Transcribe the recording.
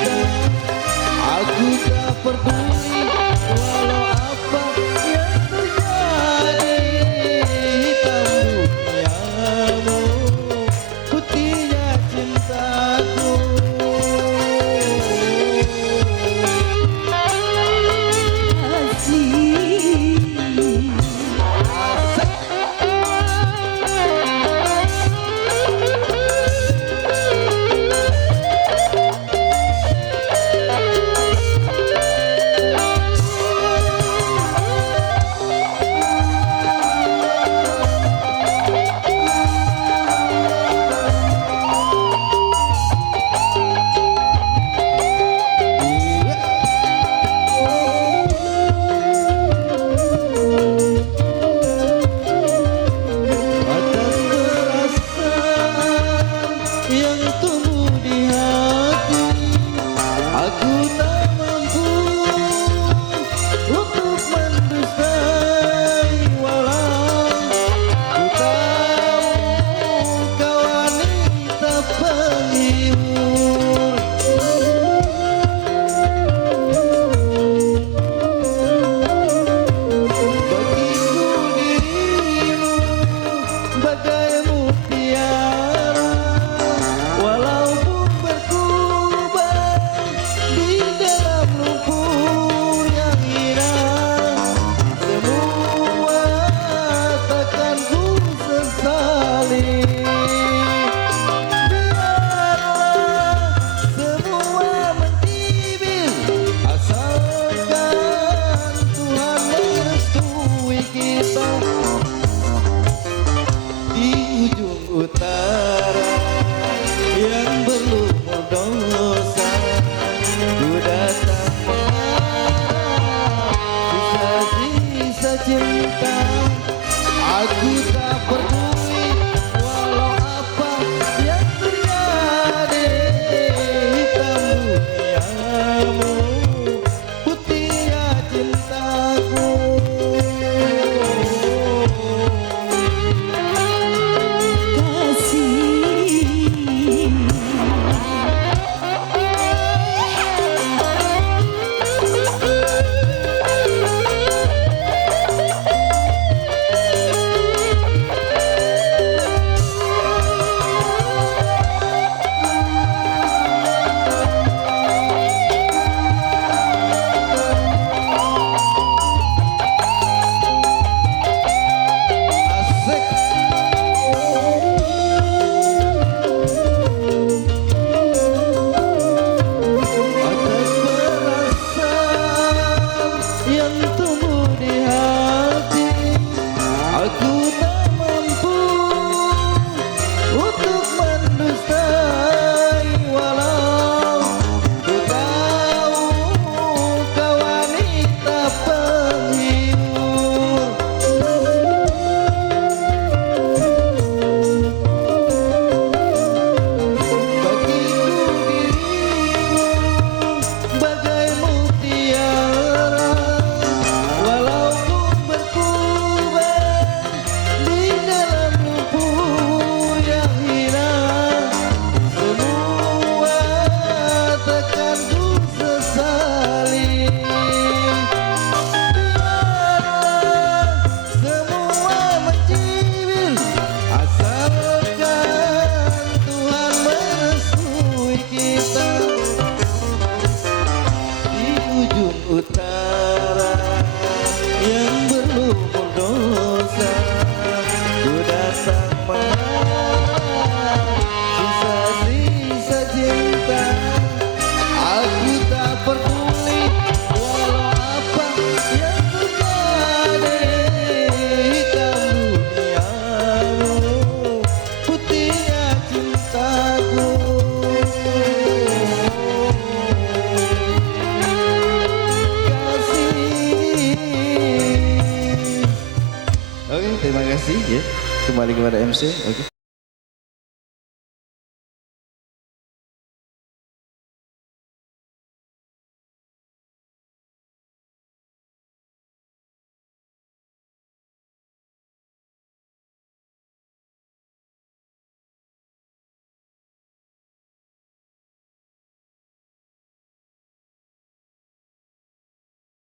Aku tak peduli walau apa yang terjadi. Hitam duniamu, putihnya cintaku. Yang tumbuh di hati, aku tak mampu untuk mendustai. Walau ku tahu kau wanita penghibur, bagiku dirimu bagai mutiara. Walaupun berkubang di dalam lumpur yang indah, semua takkan ku sesali. Biarlah semua mencibir, asalkan Tuhan merestui kita. Di ujung utara yang berlumur dosa, ku datang mengharap sisa-sisa cinta. Aku tak peduli walau apa yang terjadi. Hitam duniamu, putihnya cintaku. Yang tumbuh di hati, aku tak mampu untuk mendustai. Walau ku tahu kau wanita penghibur, bagiku dirimu bagai mutiara. Walaupun berkubang di dalam lumpur yang indah, semua takkan ku sesali. Biarlah semua mencibir, asalkan Tuhan merestui kita. Di ujung utara yang berlumur dosa, ku datang mengharap sisa-sisa cinta. Aku tak peduli walau apa yang terjadi. Hitam duniamu, putihnya cintaku. Oke, terima kasih ya. Kembali kepada MC. Oke.